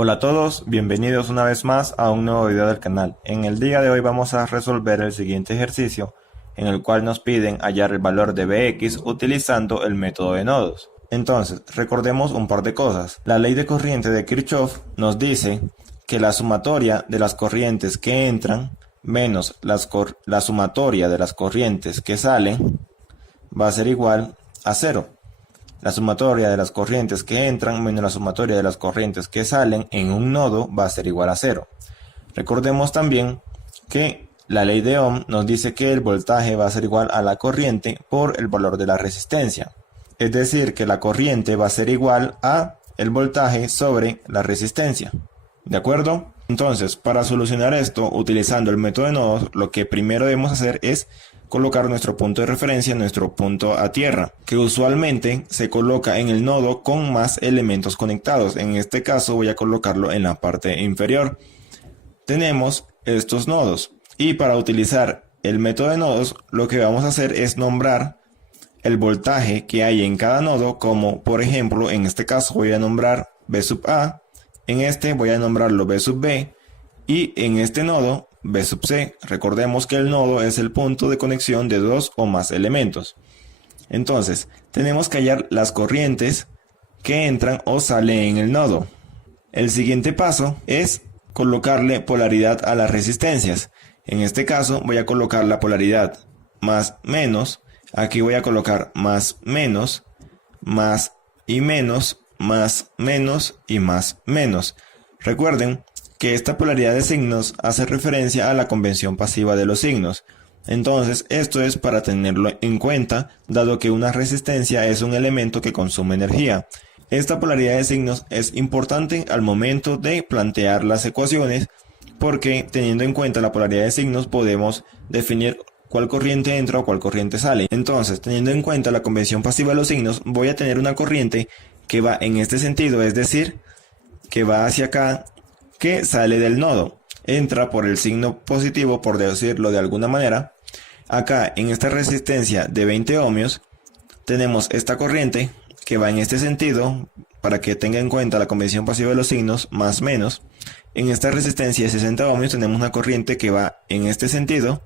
Hola a todos, bienvenidos una vez más a un nuevo video del canal. En el día de hoy vamos a resolver el siguiente ejercicio, en el cual nos piden hallar el valor de Bx utilizando el método de nodos. Entonces, recordemos un par de cosas. La ley de corriente de Kirchhoff nos dice que la sumatoria de las corrientes que entran menos la sumatoria de las corrientes que salen va a ser igual a 0. La sumatoria de las corrientes que entran menos la sumatoria de las corrientes que salen en un nodo va a ser igual a 0. Recordemos también que la ley de Ohm nos dice que el voltaje va a ser igual a la corriente por el valor de la resistencia. Es decir, que la corriente va a ser igual a el voltaje sobre la resistencia. ¿De acuerdo? Entonces, para solucionar esto, utilizando el método de nodos, lo que primero debemos hacer es colocar nuestro punto de referencia, nuestro punto a tierra, que usualmente se coloca en el nodo con más elementos conectados. En este caso voy a colocarlo en la parte inferior. Tenemos estos nodos y para utilizar el método de nodos lo que vamos a hacer es nombrar el voltaje que hay en cada nodo, como por ejemplo en este caso voy a nombrar B sub A, en este voy a nombrarlo B sub B y en este nodo B sub C. Recordemos que el nodo es el punto de conexión de dos o más elementos. Entonces, tenemos que hallar las corrientes que entran o salen en el nodo. El siguiente paso es colocarle polaridad a las resistencias. En este caso voy a colocar la polaridad más menos. Aquí voy a colocar más menos, más y menos, más menos y más menos. Recuerden que esta polaridad de signos hace referencia a la convención pasiva de los signos. Entonces, esto es para tenerlo en cuenta, dado que una resistencia es un elemento que consume energía. Esta polaridad de signos es importante al momento de plantear las ecuaciones, porque teniendo en cuenta la polaridad de signos podemos definir cuál corriente entra o cuál corriente sale. Entonces, teniendo en cuenta la convención pasiva de los signos, voy a tener una corriente que va en este sentido, es decir, que va hacia acá, que sale del nodo, entra por el signo positivo, por decirlo de alguna manera. Acá en esta resistencia de 20 ohmios tenemos esta corriente que va en este sentido, para que tenga en cuenta la convención pasiva de los signos, más menos. En esta resistencia de 60 ohmios tenemos una corriente que va en este sentido.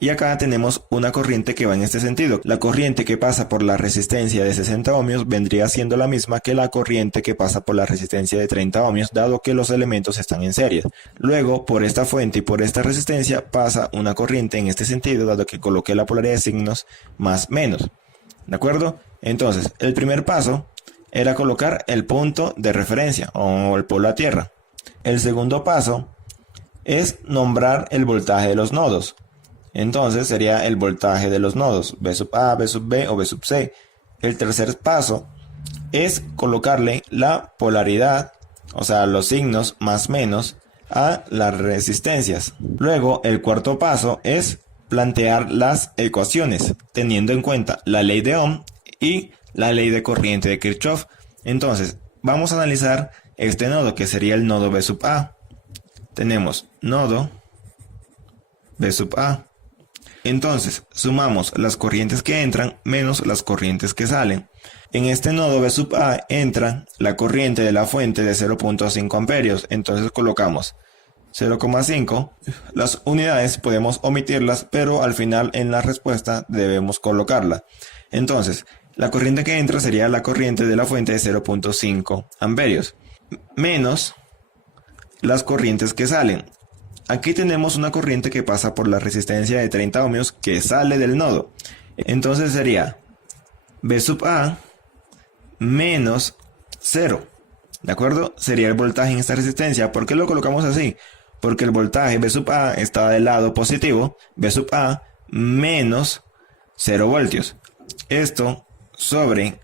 Y acá tenemos una corriente que va en este sentido. La corriente que pasa por la resistencia de 60 ohmios vendría siendo la misma que la corriente que pasa por la resistencia de 30 ohmios, dado que los elementos están en serie. Luego, por esta fuente y por esta resistencia pasa una corriente en este sentido, dado que coloqué la polaridad de signos más menos. ¿De acuerdo? Entonces, el primer paso era colocar el punto de referencia o el polo a tierra. El segundo paso es nombrar el voltaje de los nodos. Entonces sería el voltaje de los nodos, B sub A, B sub B o B sub C. El tercer paso es colocarle la polaridad, o sea, los signos más menos, a las resistencias. Luego, el cuarto paso es plantear las ecuaciones, teniendo en cuenta la ley de Ohm y la ley de corriente de Kirchhoff. Entonces, vamos a analizar este nodo, que sería el nodo B sub A. Tenemos nodo B sub A. Entonces, sumamos las corrientes que entran menos las corrientes que salen. En este nodo B sub A entra la corriente de la fuente de 0.5 amperios. Entonces colocamos 0,5. Las unidades podemos omitirlas, pero al final en la respuesta debemos colocarla. Entonces, la corriente que entra sería la corriente de la fuente de 0.5 amperios. Menos las corrientes que salen. Aquí tenemos una corriente que pasa por la resistencia de 30 ohmios que sale del nodo. Entonces sería B sub A menos 0. ¿De acuerdo? Sería el voltaje en esta resistencia. ¿Por qué lo colocamos así? Porque el voltaje B sub A está del lado positivo. B sub A menos 0 voltios. Esto sobre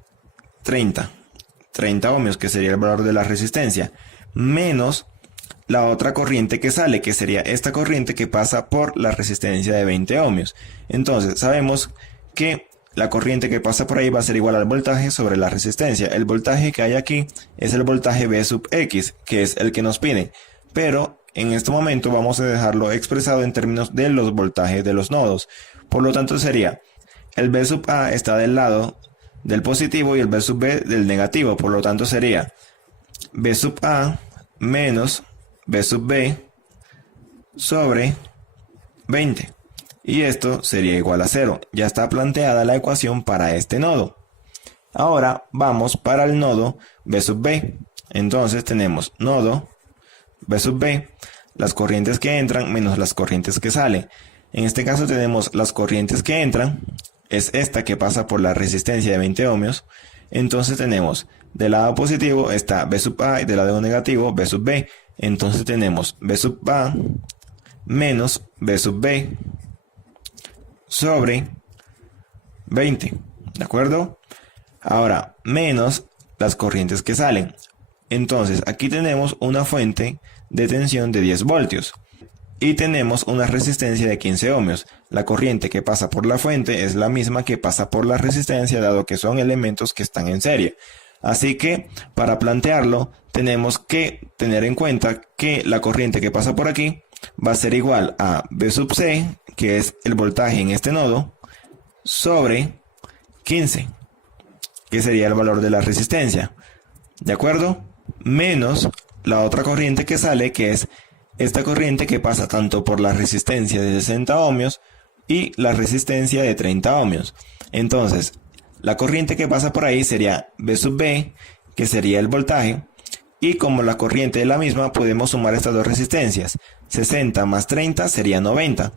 30 ohmios, que sería el valor de la resistencia, menos la otra corriente que sale, que sería esta corriente que pasa por la resistencia de 20 ohmios. Entonces sabemos que la corriente que pasa por ahí va a ser igual al voltaje sobre la resistencia. El voltaje que hay aquí es el voltaje B sub X, que es el que nos piden, pero en este momento vamos a dejarlo expresado en términos de los voltajes de los nodos. Por lo tanto sería, el B sub A está del lado del positivo y el B sub B del negativo. Por lo tanto sería b sub a menos b sub b sobre 20. Y esto sería igual a 0. Ya está planteada la ecuación para este nodo. Ahora vamos para el nodo b sub b. Entonces tenemos nodo b sub b, las corrientes que entran menos las corrientes que salen. En este caso tenemos las corrientes que entran, es esta que pasa por la resistencia de 20 ohmios. Entonces tenemos del lado positivo está b sub a y del lado negativo b sub b. Entonces tenemos b sub a menos b sub b sobre 20. ¿De acuerdo? Ahora, menos las corrientes que salen. Entonces, aquí tenemos una fuente de tensión de 10 voltios. Y tenemos una resistencia de 15 ohmios. La corriente que pasa por la fuente es la misma que pasa por la resistencia, dado que son elementos que están en serie. Así que, para plantearlo, tenemos que tener en cuenta que la corriente que pasa por aquí va a ser igual a B sub C, que es el voltaje en este nodo, sobre 15, que sería el valor de la resistencia. ¿De acuerdo? Menos la otra corriente que sale, que es esta corriente que pasa tanto por la resistencia de 60 ohmios y la resistencia de 30 ohmios. Entonces, la corriente que pasa por ahí sería B sub B, que sería el voltaje, y como la corriente es la misma, podemos sumar estas dos resistencias. 60 más 30 sería 90.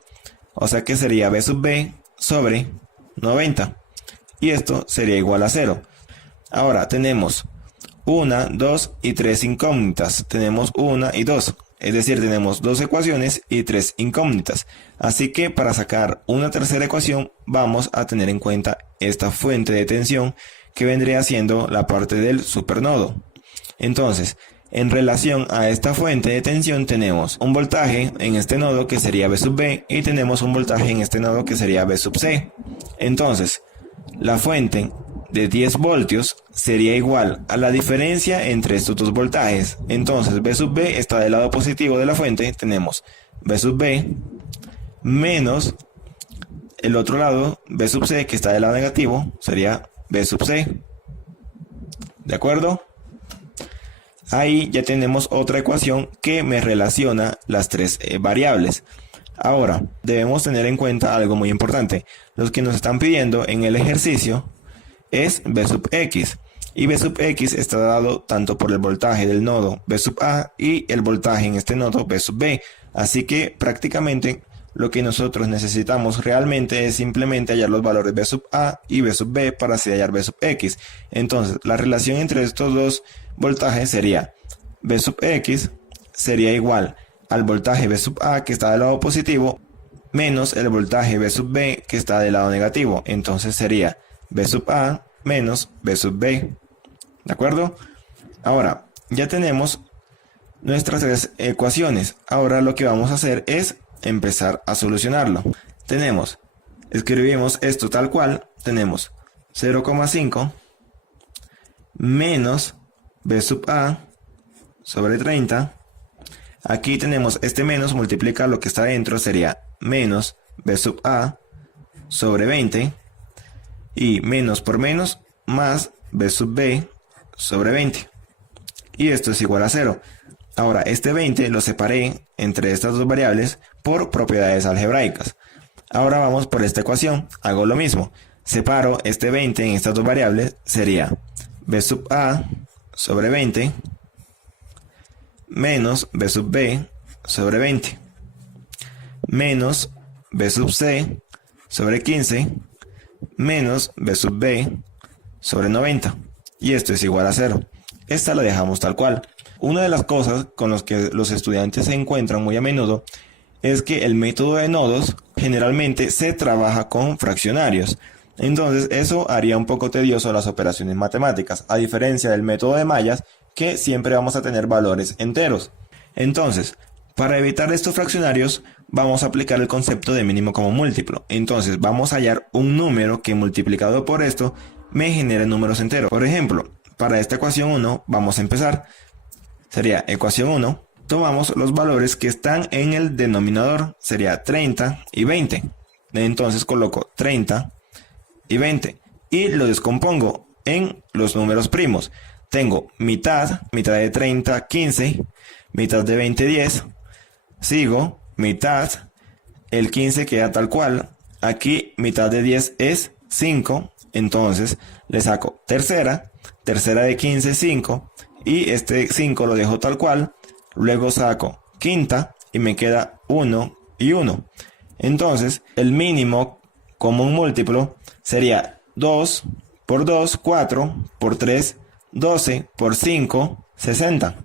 O sea que sería B sub B sobre 90. Y esto sería igual a 0. Ahora tenemos 1, 2 y 3 incógnitas. Tenemos 1 y 2. Es decir, tenemos 2 ecuaciones y 3 incógnitas. Así que para sacar una tercera ecuación vamos a tener en cuenta esta fuente de tensión que vendría siendo la parte del supernodo. Entonces, en relación a esta fuente de tensión tenemos un voltaje en este nodo que sería B sub B y tenemos un voltaje en este nodo que sería B sub C. Entonces, la fuente de 10 voltios sería igual a la diferencia entre estos dos voltajes. Entonces, B sub B está del lado positivo de la fuente, tenemos B sub B menos el otro lado, B sub C, que está del lado negativo, sería B sub C. ¿De acuerdo? Ahí ya tenemos otra ecuación que me relaciona las tres variables. Ahora, debemos tener en cuenta algo muy importante. Los que nos están pidiendo en el ejercicio es B sub X. Y B sub X está dado tanto por el voltaje del nodo B sub A y el voltaje en este nodo B sub B. Así que prácticamente lo que nosotros necesitamos realmente es simplemente hallar los valores B sub A y B sub B para así hallar B sub X. Entonces, la relación entre estos dos voltajes sería B sub X sería igual al voltaje B sub A, que está del lado positivo, menos el voltaje B sub B, que está del lado negativo. Entonces sería B sub A menos B sub B. ¿De acuerdo? Ahora, ya tenemos nuestras tres ecuaciones. Ahora lo que vamos a hacer es empezar a solucionarlo. Escribimos esto tal cual. Tenemos 0,5 menos B sub A sobre 30. Aquí tenemos este menos, multiplica lo que está dentro, sería menos B sub A sobre 20. Y menos por menos, más B sub B sobre 20. Y esto es igual a 0. Ahora, este 20 lo separé entre estas dos variables por propiedades algebraicas. Ahora vamos por esta ecuación. Hago lo mismo. Separo este 20 en estas dos variables. Sería B sub A sobre 20 menos B sub B sobre 20 menos B sub C sobre 15 menos B sub B sobre 90. Y esto es igual a 0. Esta la dejamos tal cual. Una de las cosas con las que los estudiantes se encuentran muy a menudo es que el método de nodos generalmente se trabaja con fraccionarios. Entonces eso haría un poco tedioso las operaciones matemáticas, a diferencia del método de mallas, que siempre vamos a tener valores enteros. Entonces, para evitar estos fraccionarios, vamos a aplicar el concepto de mínimo como múltiplo. Entonces, vamos a hallar un número que multiplicado por esto me genere números enteros. Por ejemplo, para esta ecuación 1, vamos a empezar. Sería ecuación 1. Tomamos los valores que están en el denominador, sería 30 y 20. Entonces coloco 30 y 20 y lo descompongo en los números primos. tengo mitad de 30, 15, mitad de 20, 10, sigo, mitad, el 15 queda tal cual, aquí mitad de 10 es 5, entonces le saco tercera de 15, 5, y este 5 lo dejo tal cual, luego saco quinta y me queda 1 y 1. Entonces el mínimo común múltiplo sería 2 por 2, 4, por 3, 12, por 5, 60.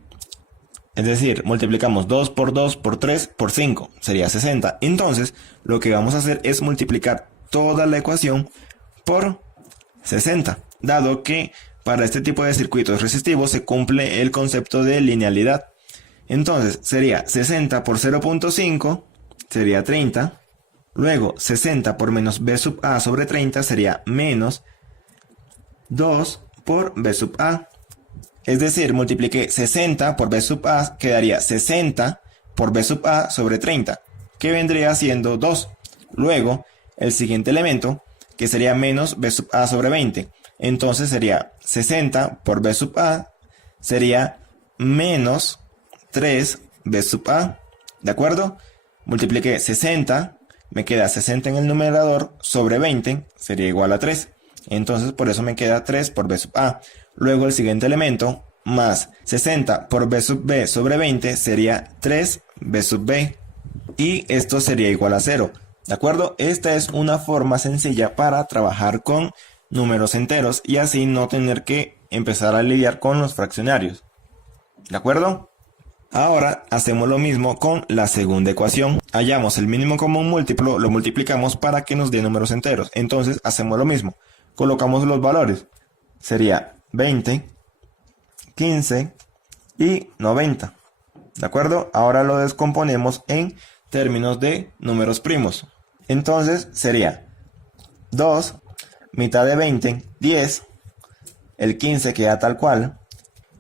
Es decir, multiplicamos 2 por 2 por 3 por 5, sería 60. Entonces, lo que vamos a hacer es multiplicar toda la ecuación por 60, dado que para este tipo de circuitos resistivos se cumple el concepto de linealidad. Entonces, sería 60 por 0.5, sería 30. Luego, 60 por menos b sub a sobre 30 sería menos 2 por b sub a. Es decir, multipliqué 60 por b sub a, quedaría 60 por b sub a sobre 30, que vendría siendo 2. Luego, el siguiente elemento, que sería menos b sub a sobre 20. Entonces sería 60 por b sub a, sería menos 3 b sub a. ¿De acuerdo? Multipliqué 60, me queda 60 en el numerador, sobre 20, sería igual a 3. Entonces por eso me queda 3 por b sub a. Luego el siguiente elemento, más 60 por b sub b sobre 20, sería 3 b sub b. Y esto sería igual a 0. ¿De acuerdo? Esta es una forma sencilla para trabajar con números enteros y así no tener que empezar a lidiar con los fraccionarios. ¿De acuerdo? Ahora hacemos lo mismo con la segunda ecuación. Hallamos el mínimo común múltiplo, lo multiplicamos para que nos dé números enteros. Entonces hacemos lo mismo. Colocamos los valores. Sería 20, 15 y 90. ¿De acuerdo? Ahora lo descomponemos en términos de números primos. Entonces sería 2, mitad de 20, 10, el 15 queda tal cual,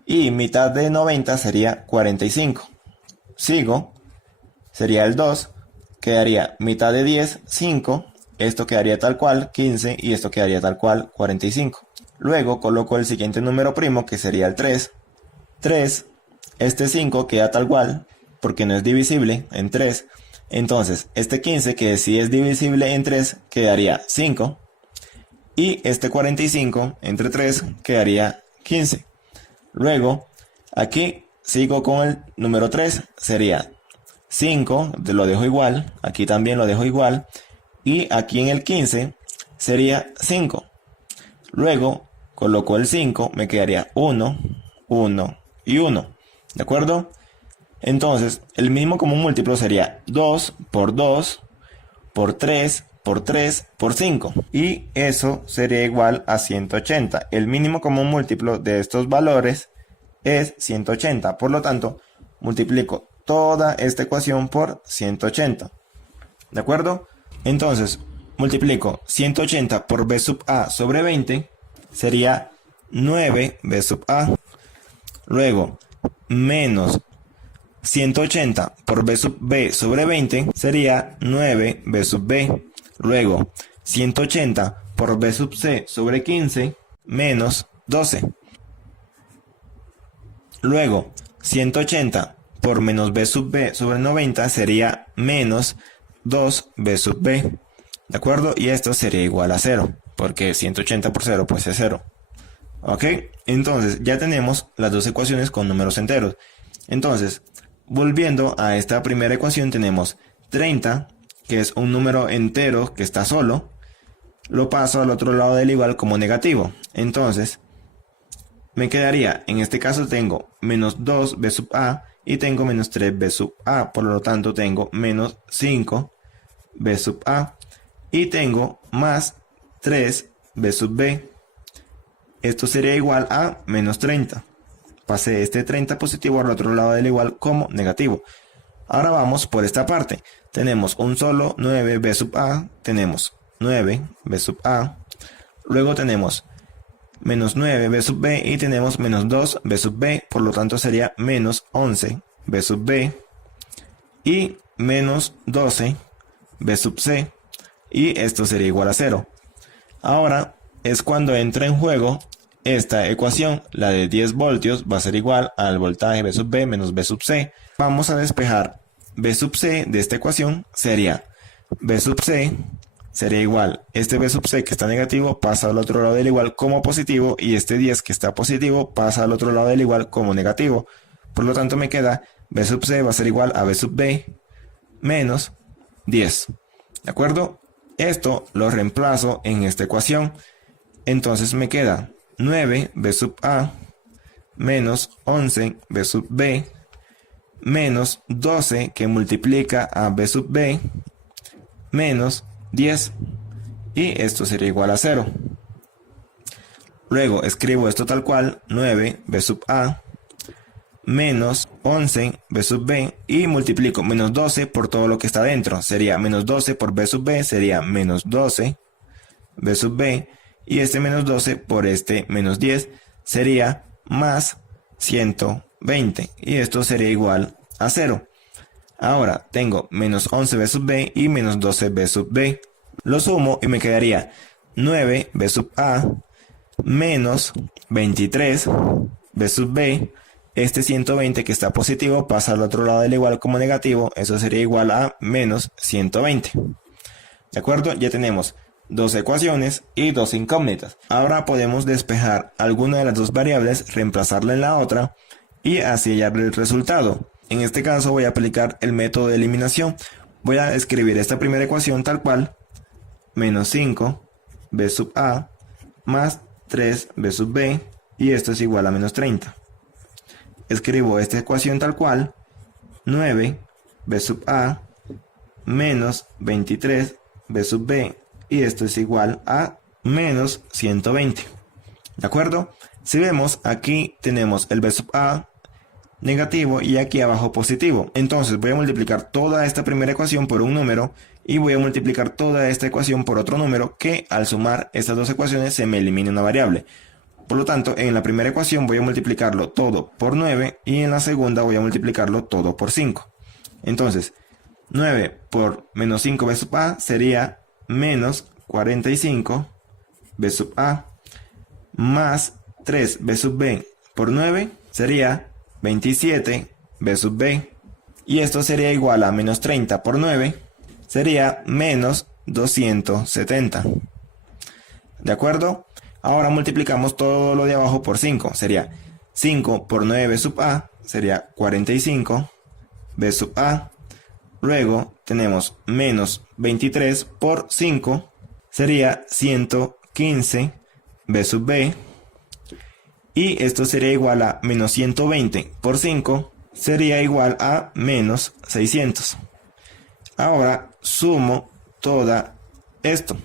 y mitad de 90 sería 45. Sigo, sería el 2, quedaría mitad de 10, 5, esto quedaría tal cual, 15, y esto quedaría tal cual, 45. Luego coloco el siguiente número primo, que sería el 3. 3, este 5 queda tal cual, porque no es divisible en 3. Entonces, este 15, que sí es divisible en 3, quedaría 5. Y este 45, entre 3, quedaría 15. Luego, aquí sigo con el número 3, sería 5, lo dejo igual, aquí también lo dejo igual. Y aquí en el 15 sería 5. Luego, coloco el 5, me quedaría 1, 1 y 1. ¿De acuerdo? Entonces, el mínimo común múltiplo sería 2 por 2 por 3 por 3 por 5. Y eso sería igual a 180. El mínimo común múltiplo de estos valores es 180. Por lo tanto, multiplico toda esta ecuación por 180. ¿De acuerdo? Entonces, multiplico 180 por b sub a sobre 20. Sería 9 b sub a. Luego, menos 180 por b sub b sobre 20 sería 9 b sub b. Luego, 180 por b sub c sobre 15 menos 12. Luego, 180 por menos b sub b sobre 90 sería menos 2 b sub b. ¿De acuerdo? Y esto sería igual a 0, porque 180 por 0 pues es 0. ¿Ok? Entonces, ya tenemos las dos ecuaciones con números enteros. Entonces, volviendo a esta primera ecuación, tenemos 30, que es un número entero que está solo. Lo paso al otro lado del igual como negativo. Entonces, me quedaría, en este caso tengo menos 2 b sub a y tengo menos 3 b sub a. Por lo tanto, tengo menos 5 b sub a. Y tengo más 3 b sub b. Esto sería igual a menos 30. Pasé este 30 positivo al otro lado del igual como negativo. Ahora vamos por esta parte. Tenemos un solo 9 b sub a. Tenemos 9 b sub a. Luego tenemos menos 9 b sub b y tenemos menos 2 b sub b. Por lo tanto sería menos 11 b sub b. Y menos 12 b sub c. Y esto sería igual a 0. Ahora es cuando entra en juego esta ecuación, la de 10 voltios, va a ser igual al voltaje V sub B menos V sub C. Vamos a despejar V sub C de esta ecuación, sería V sub C sería igual, este V sub C que está negativo pasa al otro lado del igual como positivo, y este 10 que está positivo pasa al otro lado del igual como negativo. Por lo tanto me queda V sub C va a ser igual a V sub B menos 10. ¿De acuerdo? Esto lo reemplazo en esta ecuación. Entonces me queda 9 V sub A menos 11 V sub B menos 12 que multiplica a V sub B menos 10, y esto sería igual a 0. Luego escribo esto tal cual, 9 V sub A menos 11 V sub B, y multiplico menos 12 por todo lo que está dentro. Sería menos 12 por V sub B, sería menos 12 V sub B, y este menos 12 por este menos 10 sería más 120, y esto sería igual a 0. Ahora tengo menos 11 V sub B y menos 12 V sub B. Lo sumo y me quedaría 9 V sub A menos 23 V sub B. Este 120 que está positivo pasa al otro lado del igual como negativo. Eso sería igual a menos 120. ¿De acuerdo? Ya tenemos dos ecuaciones y dos incógnitas. Ahora podemos despejar alguna de las dos variables, reemplazarla en la otra y así hallar el resultado. En este caso voy a aplicar el método de eliminación. Voy a escribir esta primera ecuación tal cual, menos 5 V sub A más 3 V sub B, y esto es igual a menos 30. Escribo esta ecuación tal cual, 9 V sub A menos 23 V sub B, y esto es igual a menos 120. ¿De acuerdo? Si vemos, aquí tenemos el V sub A negativo y aquí abajo positivo. Entonces voy a multiplicar toda esta primera ecuación por un número y voy a multiplicar toda esta ecuación por otro número, que al sumar estas dos ecuaciones se me elimina una variable. Por lo tanto, en la primera ecuación voy a multiplicarlo todo por 9 y en la segunda voy a multiplicarlo todo por 5. Entonces, 9 por menos 5 V sub A sería menos 45 V sub A, más 3 V sub B por 9 sería 27 V sub B, y esto sería igual a menos 30 por 9 sería menos 270. ¿De acuerdo? Ahora multiplicamos todo lo de abajo por 5. Sería 5 por 9 V sub A sería 45 V sub A. Luego tenemos menos 23 por 5 sería 115 V sub B. Y esto sería igual a menos 120 por 5 sería igual a menos 600. Ahora sumo todo esto.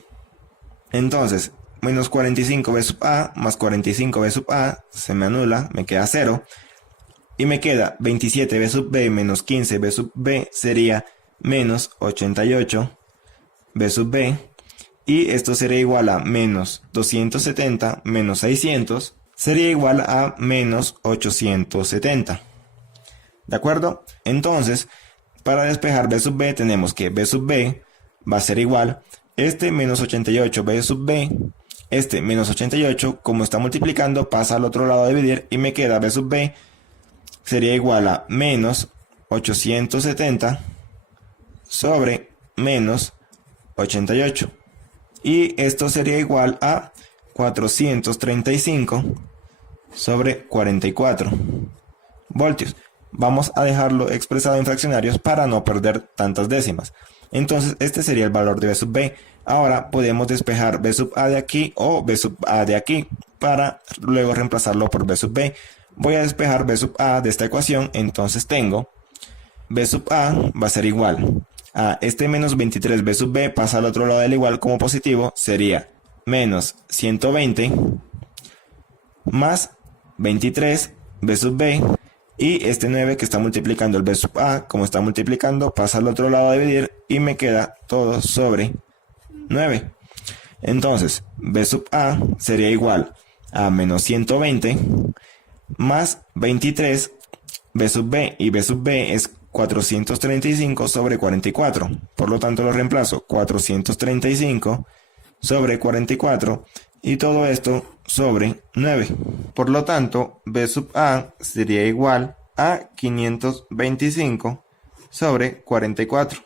Entonces, menos 45 V sub A más 45 V sub A se me anula, me queda 0. Y me queda 27 V sub B menos 15 V sub B sería menos 88 V sub B. Y esto sería igual a menos 270 menos 600 sería igual a menos 870. ¿De acuerdo? Entonces, para despejar V sub B tenemos que V sub B va a ser igual este menos 88 V sub B. Este menos 88, como está multiplicando, pasa al otro lado a dividir y me queda V sub B sería igual a menos 870 sobre menos 88. Y esto sería igual a 435 sobre 44 voltios. Vamos a dejarlo expresado en fraccionarios para no perder tantas décimas. Entonces este sería el valor de V sub B. Ahora podemos despejar V sub A de aquí o V sub A de aquí para luego reemplazarlo por V sub B. Voy a despejar V sub A de esta ecuación. Entonces tengo V sub A va a ser igual a este menos 23 V sub B pasa al otro lado del igual como positivo. Sería menos 120 más 23 V sub B. Y este 9 que está multiplicando el V sub A, como está multiplicando, pasa al otro lado a dividir y me queda todo sobre 9. Entonces, V sub A sería igual a menos 120 más 23 V sub B. Y V sub B es 435 sobre 44. Por lo tanto, lo reemplazo 435 sobre 44. y todo esto sobre 9. Por lo tanto, B sub A sería igual a 525 sobre 44.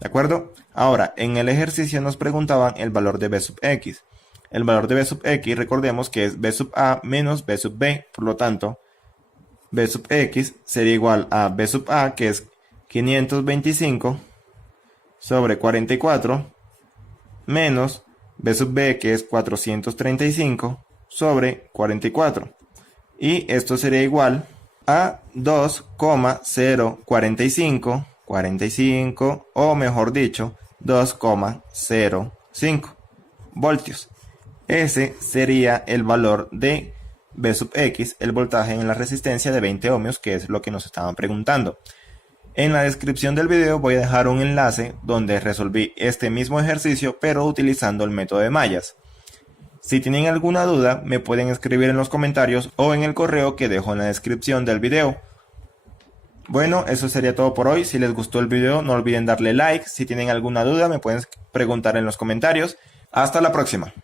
¿De acuerdo? Ahora, en el ejercicio nos preguntaban el valor de B sub X. El valor de B sub X, recordemos que es B sub A menos B sub B. Por lo tanto, B sub X sería igual a B sub A, que es 525 sobre 44, menos B sub B, que es 435 sobre 44. Y esto sería igual a 2,045, o mejor dicho, 2,05 voltios. Ese sería el valor de B sub X, el voltaje en la resistencia de 20 ohmios, que es lo que nos estaban preguntando. En la descripción del video voy a dejar un enlace donde resolví este mismo ejercicio, pero utilizando el método de mallas. Si tienen alguna duda, me pueden escribir en los comentarios o en el correo que dejo en la descripción del video. Bueno, eso sería todo por hoy. Si les gustó el video, no olviden darle like. Si tienen alguna duda, me pueden preguntar en los comentarios. Hasta la próxima.